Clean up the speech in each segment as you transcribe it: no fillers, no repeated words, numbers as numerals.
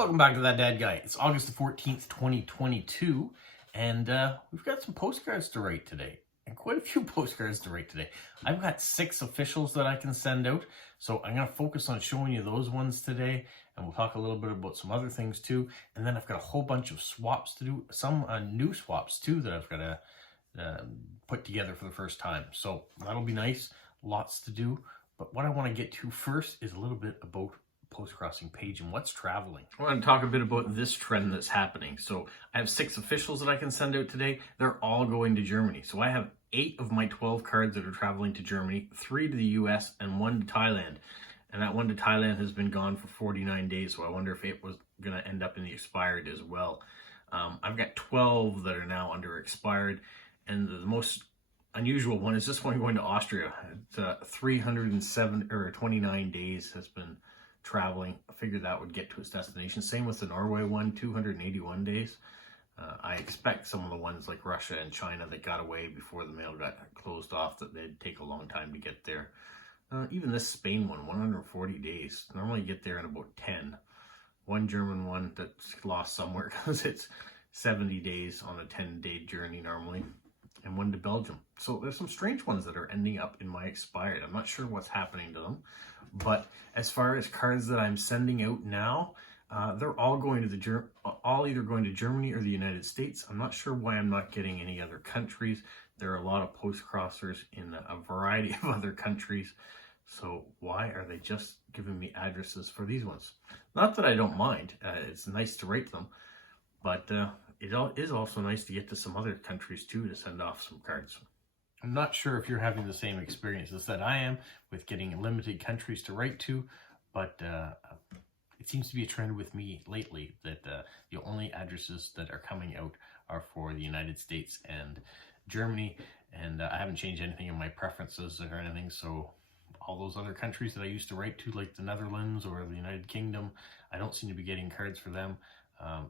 Welcome back to That Dad Guy. It's August the 14th, 2022, and we've got some postcards to write today, and quite a few postcards to write today. I've got 6 officials that I can send out, so I'm going to focus on showing you those ones today, and we'll talk a little bit about some other things too, and then I've got a whole bunch of swaps to do, some new swaps too that I've got to put together for the first time, so that'll be nice, lots to do, but what I want to get to first is a little bit about Postcrossing page and what's traveling. I want to talk a bit about this trend that's happening. So I have 6 officials that I can send out today. They're all going to Germany. So I have 8 of my 12 cards that are traveling to Germany, 3 to the US and 1 to Thailand. And that one to Thailand has been gone for 49 days. So I wonder if it was going to end up in the expired as well. I've got 12 that are now under expired. And the most unusual one is this one going to Austria. It's 329 days has been traveling. I figured that would get to its destination. Same with the Norway one, 281 days. I expect some of the ones like Russia and China that got away before the mail got closed off, that they'd take a long time to get there. Even this Spain one, 140 days. Normally you get there in about 10. One German one that's lost somewhere because it's 70 days on a 10-day journey normally. And one to Belgium. So there's some strange ones that are ending up in my expired. I'm not sure what's happening to them. But as far as cards that I'm sending out now, they're all going to either going to Germany or the United States. I'm not sure why I'm not getting any other countries. There are a lot of post-crossers in a variety of other countries. So why are they just giving me addresses for these ones? Not that I don't mind. It's nice to write them. But it is also nice to get to some other countries too to send off some cards. I'm not sure if you're having the same experiences that I am with getting limited countries to write to, but it seems to be a trend with me lately that the only addresses that are coming out are for the United States and Germany, and I haven't changed anything in my preferences or anything, so all those other countries that I used to write to, like the Netherlands or the United Kingdom, I don't seem to be getting cards for them,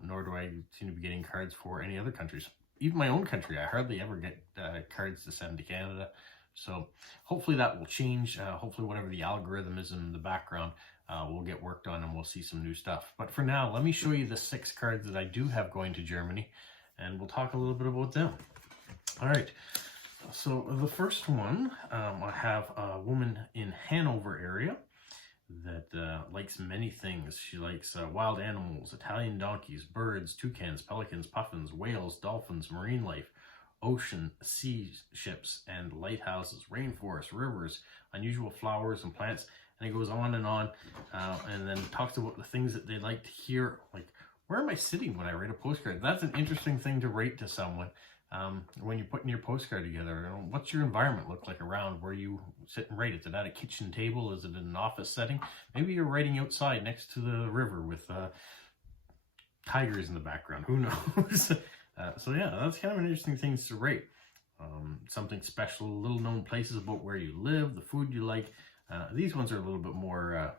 nor do I seem to be getting cards for any other countries. Even my own country, I hardly ever get cards to send to Canada. So hopefully that will change. Hopefully whatever the algorithm is in the background will get worked on and we'll see some new stuff. But for now, let me show you the 6 cards that I do have going to Germany and we'll talk a little bit about them. All right. So the first one, I have a woman in Hanover area that likes many things. She likes wild animals, Italian donkeys, birds, toucans, pelicans, puffins, whales, dolphins, marine life, ocean, sea ships, and lighthouses, rainforests, rivers, unusual flowers and plants, and it goes on, and then talks about the things that they like to hear, like, where am I sitting when I write a postcard? That's an interesting thing to write to someone. When you're putting your postcard together, what's your environment look like around where you sit and write? Is it at a kitchen table? Is it in an office setting? Maybe you're writing outside next to the river with tigers in the background. Who knows? So yeah, that's kind of an interesting thing to write. Something special, little known places about where you live, the food you like. These ones are a little bit more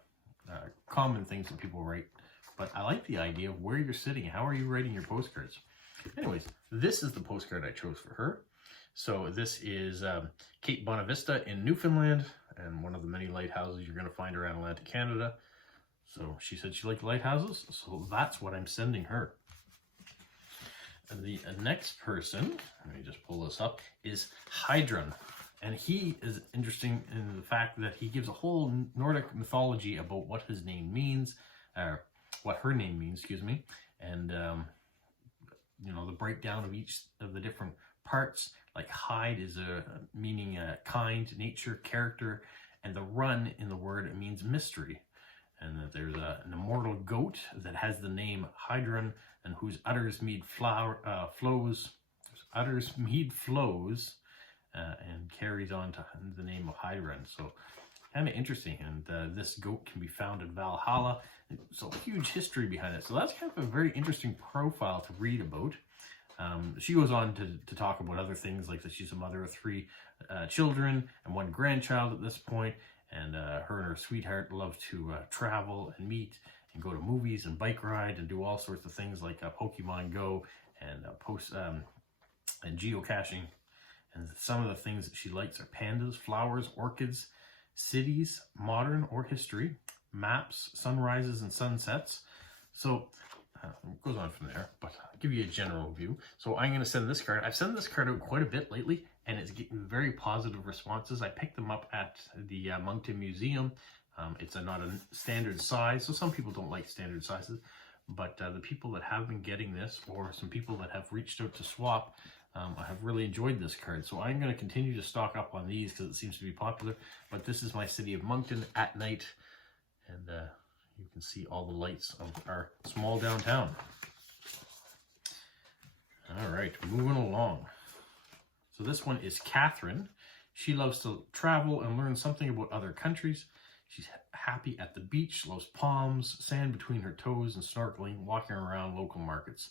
common things that people write. But I like the idea of where you're sitting. How are you writing your postcards? Anyways, this is the postcard I chose for her. So this is Cape Bonavista in Newfoundland, and one of the many lighthouses you're going to find around Atlantic Canada. So she said she liked lighthouses, so that's what I'm sending her. And the next person, let me just pull this up, is Heidrun. And he is interesting in the fact that he gives a whole Nordic mythology about what his name means, or what her name means, excuse me, and you know, the breakdown of each of the different parts. Like hide is meaning kind, nature, character, and the run in the word means mystery. And that there's an immortal goat that has the name Heidrun, and whose udders mead flows, and carries on to the name of Heidrun. So kind of interesting. And this goat can be found in Valhalla. So huge history behind it. So that's kind of a very interesting profile to read about. She goes on to talk about other things, like that she's a mother of 3 children and 1 grandchild at this point. And her and her sweetheart love to travel and meet and go to movies and bike ride and do all sorts of things like Pokemon Go and and geocaching. And some of the things that she likes are pandas, flowers, orchids, cities, modern or history, maps, sunrises and sunsets, So it goes on from there, but I'll give you a general view. So I'm going to send this card. I've sent this card out quite a bit lately, and it's getting very positive responses. I picked them up at the Moncton Museum. It's not a standard size, so some people don't like standard sizes, but the people that have been getting this, or some people that have reached out to swap, I have really enjoyed this card. So I'm going to continue to stock up on these because it seems to be popular. But this is my city of Moncton at night, and you can see all the lights of our small downtown. All right, moving along. So this one is Catherine. She loves to travel and learn something about other countries. She's happy at the beach, loves palms, sand between her toes, and snorkeling, walking around local markets.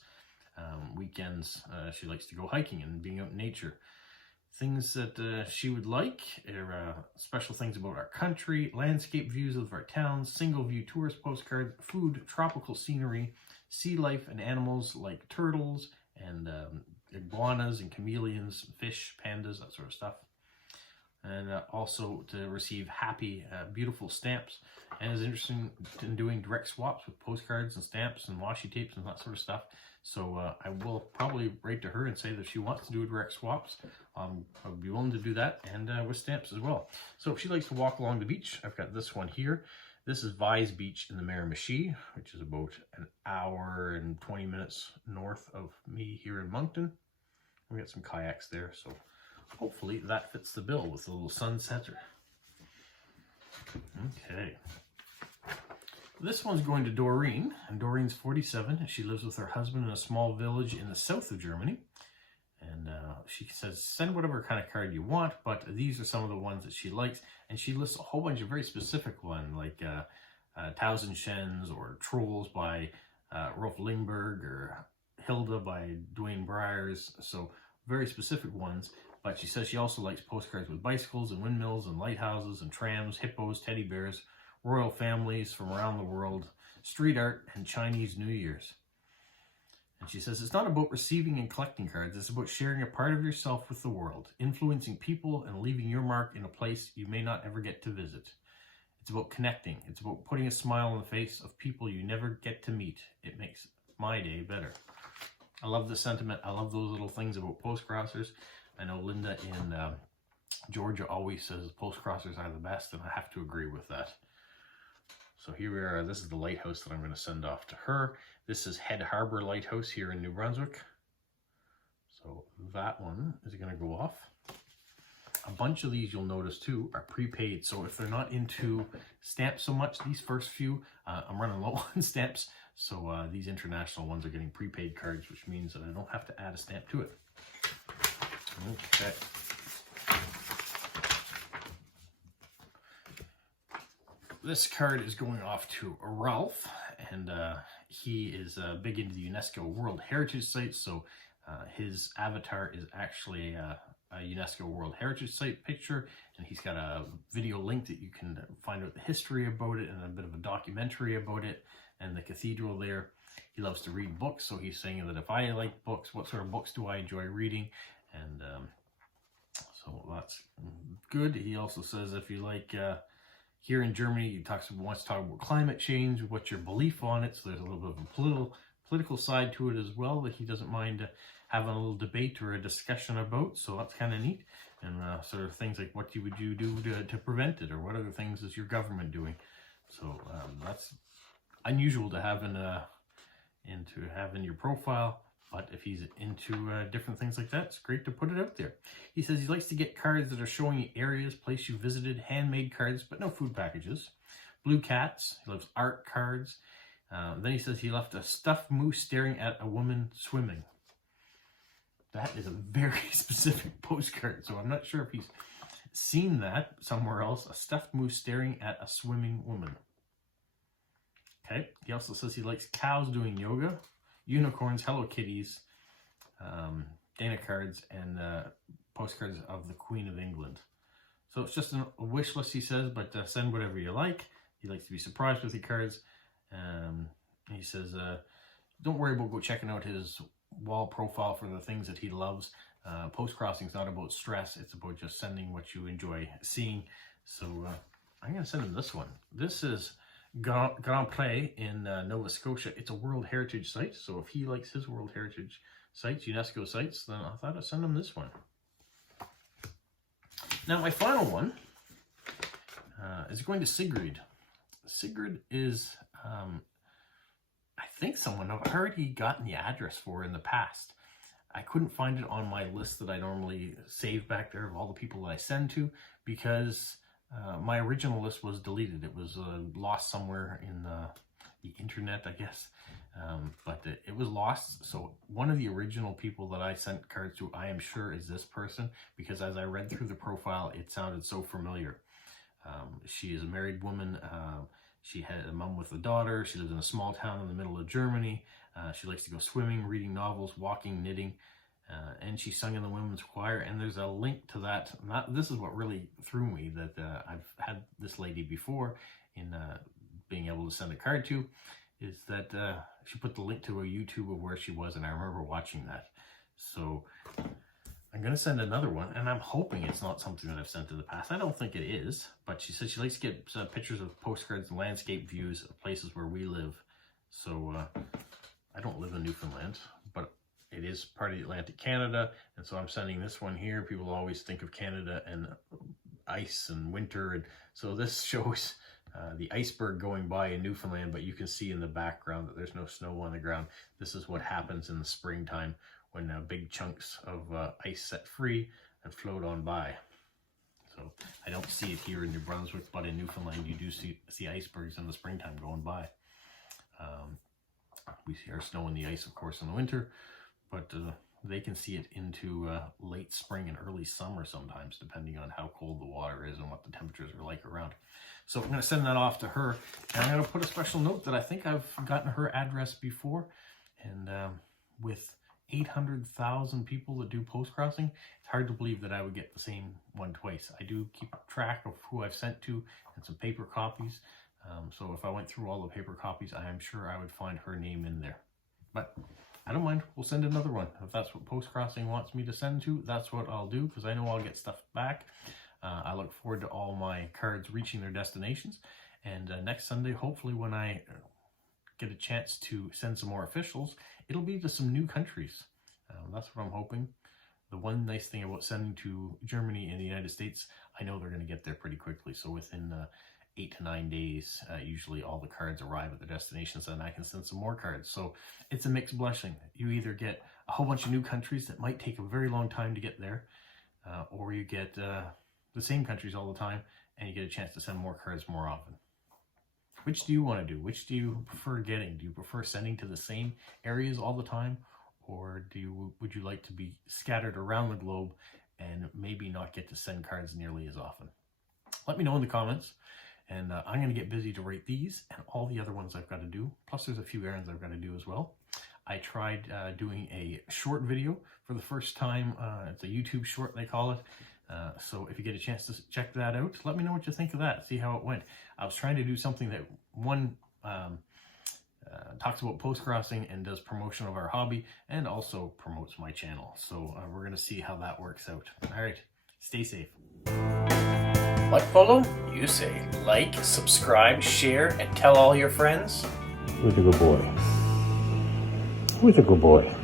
Weekends, she likes to go hiking and being out in nature. Things that she would like are special things about our country, landscape views of our towns, single view tourist postcards, food, tropical scenery, sea life and animals like turtles and iguanas and chameleons, fish, pandas, that sort of stuff. And also to receive happy, beautiful stamps, and is interested in doing direct swaps with postcards and stamps and washi tapes and that sort of stuff. So I will probably write to her and say that if she wants to do direct swaps, I'll be willing to do that, and with stamps as well. So if she likes to walk along the beach, I've got this one here. This is Vise Beach in the Miramichi, which is about an hour and 20 minutes north of me here in Moncton. We got some kayaks there, so hopefully that fits the bill with a little sunsetter. Okay. This one's going to Doreen, and Doreen's 47. She lives with her husband in a small village in the south of Germany. And she says, send whatever kind of card you want, but these are some of the ones that she likes. And she lists a whole bunch of very specific ones, like Tausend Shens, or Trolls by Rolf Lingberg, or Hilda by Dwayne Briers. So very specific ones. But she says she also likes postcards with bicycles and windmills and lighthouses and trams, hippos, teddy bears, royal families from around the world, street art, and Chinese New Year's. And she says it's not about receiving and collecting cards, it's about sharing a part of yourself with the world, influencing people and leaving your mark in a place you may not ever get to visit. It's about connecting. It's about putting a smile on the face of people you never get to meet. It makes my day better. I love the sentiment. I love those little things about postcrossers. I know Linda in Georgia always says postcrossers are the best, and I have to agree with that. So here we are. This is the lighthouse that I'm going to send off to her. This is Head Harbor Lighthouse here in New Brunswick. So that one is going to go off. A bunch of these, you'll notice too, are prepaid. So if they're not into stamps so much, these first few, I'm running low on stamps. So these international ones are getting prepaid cards, which means that I don't have to add a stamp to it. Okay. This card is going off to Ralph, and he is big into the UNESCO World Heritage Site, so his avatar is actually a UNESCO World Heritage Site picture, and he's got a video link that you can find out the history about it and a bit of a documentary about it and the cathedral there. He loves to read books, so he's saying that if I like books, what sort of books do I enjoy reading? And so that's good. He also says if you like... here in Germany, he wants to talk about climate change, what's your belief on it, so there's a little bit of a political side to it as well that he doesn't mind having a little debate or a discussion about, so that's kind of neat. And sort of things like what would you do to prevent it, or what other things is your government doing. So that's unusual to have in your profile. But if he's into different things like that, it's great to put it out there. He says he likes to get cards that are showing you areas, place you visited, handmade cards, but no food packages. Blue cats. He loves art cards. Then he says he left a stuffed moose staring at a woman swimming. That is a very specific postcard, so I'm not sure if he's seen that somewhere else. A stuffed moose staring at a swimming woman. Okay. He also says he likes cows doing yoga, unicorns, Hello Kitties, Dana cards, and postcards of the Queen of England. So it's just a wish list, he says, but send whatever you like. He likes to be surprised with the cards. He says, don't worry about go checking out his wall profile for the things that he loves. Postcrossing is not about stress. It's about just sending what you enjoy seeing. So I'm going to send him this one. This is Grand Pré in Nova Scotia. It's a World Heritage Site, so if he likes his World Heritage sites, UNESCO sites, then I thought I'd send him this one. Now my final one is going to Sigrid. Sigrid is, I think, someone I've already gotten the address for in the past. I couldn't find it on my list that I normally save back there of all the people that I send to, because my original list was deleted. It was lost somewhere in the internet, I guess. But it was lost. So one of the original people that I sent cards to, I am sure is this person, because as I read through the profile, it sounded so familiar. She is a married woman. She had a mom with a daughter. She lives in a small town in the middle of Germany. She likes to go swimming, reading novels, walking, knitting. And she sung in the women's choir, and there's a link to that. This is what really threw me, that I've had this lady before in being able to send a card to, is that she put the link to a YouTube of where she was, and I remember watching that. So I'm going to send another one, and I'm hoping it's not something that I've sent in the past. I don't think it is, but she said she likes to get pictures of postcards and landscape views of places where we live. So I don't live in Newfoundland, but it is part of the Atlantic Canada, and so I'm sending this one here. People always think of Canada and ice and winter, and so this shows the iceberg going by in Newfoundland, but you can see in the background that there's no snow on the ground. This is what happens in the springtime when big chunks of ice set free and float on by. So I don't see it here in New Brunswick, but in Newfoundland you do see icebergs in the springtime going by. We see our snow and the ice, of course, in the winter, but they can see it into late spring and early summer sometimes, depending on how cold the water is and what the temperatures are like around. So I'm going to send that off to her, and I'm going to put a special note that I think I've gotten her address before, and with 800,000 people that do post crossing, it's hard to believe that I would get the same one twice. I do keep track of who I've sent to and some paper copies. So if I went through all the paper copies, I am sure I would find her name in there. But I don't mind. We'll send another one. If that's what Post Crossing wants me to send to, that's what I'll do, because I know I'll get stuff back. I look forward to all my cards reaching their destinations. And next Sunday, hopefully when I get a chance to send some more officials, it'll be to some new countries. That's what I'm hoping. The one nice thing about sending to Germany and the United States, I know they're going to get there pretty quickly. So within 8 to 9 days, usually all the cards arrive at their destinations, and I can send some more cards. So it's a mixed blessing. You either get a whole bunch of new countries that might take a very long time to get there, or you get the same countries all the time, and you get a chance to send more cards more often. Which do you want to do? Which do you prefer getting? Do you prefer sending to the same areas all the time, or would you like to be scattered around the globe and maybe not get to send cards nearly as often? Let me know in the comments. And I'm going to get busy to write these and all the other ones I've got to do. Plus there's a few errands I've got to do as well. I tried doing a short video for the first time. It's a YouTube short, they call it. So if you get a chance to check that out, let me know what you think of that. See how it went. I was trying to do something that talks about post crossing and does promotion of our hobby, and also promotes my channel. So we're going to see how that works out. All right, stay safe. What, Polo? You say like, subscribe, share, and tell all your friends? Who's a good boy? Who's a good boy?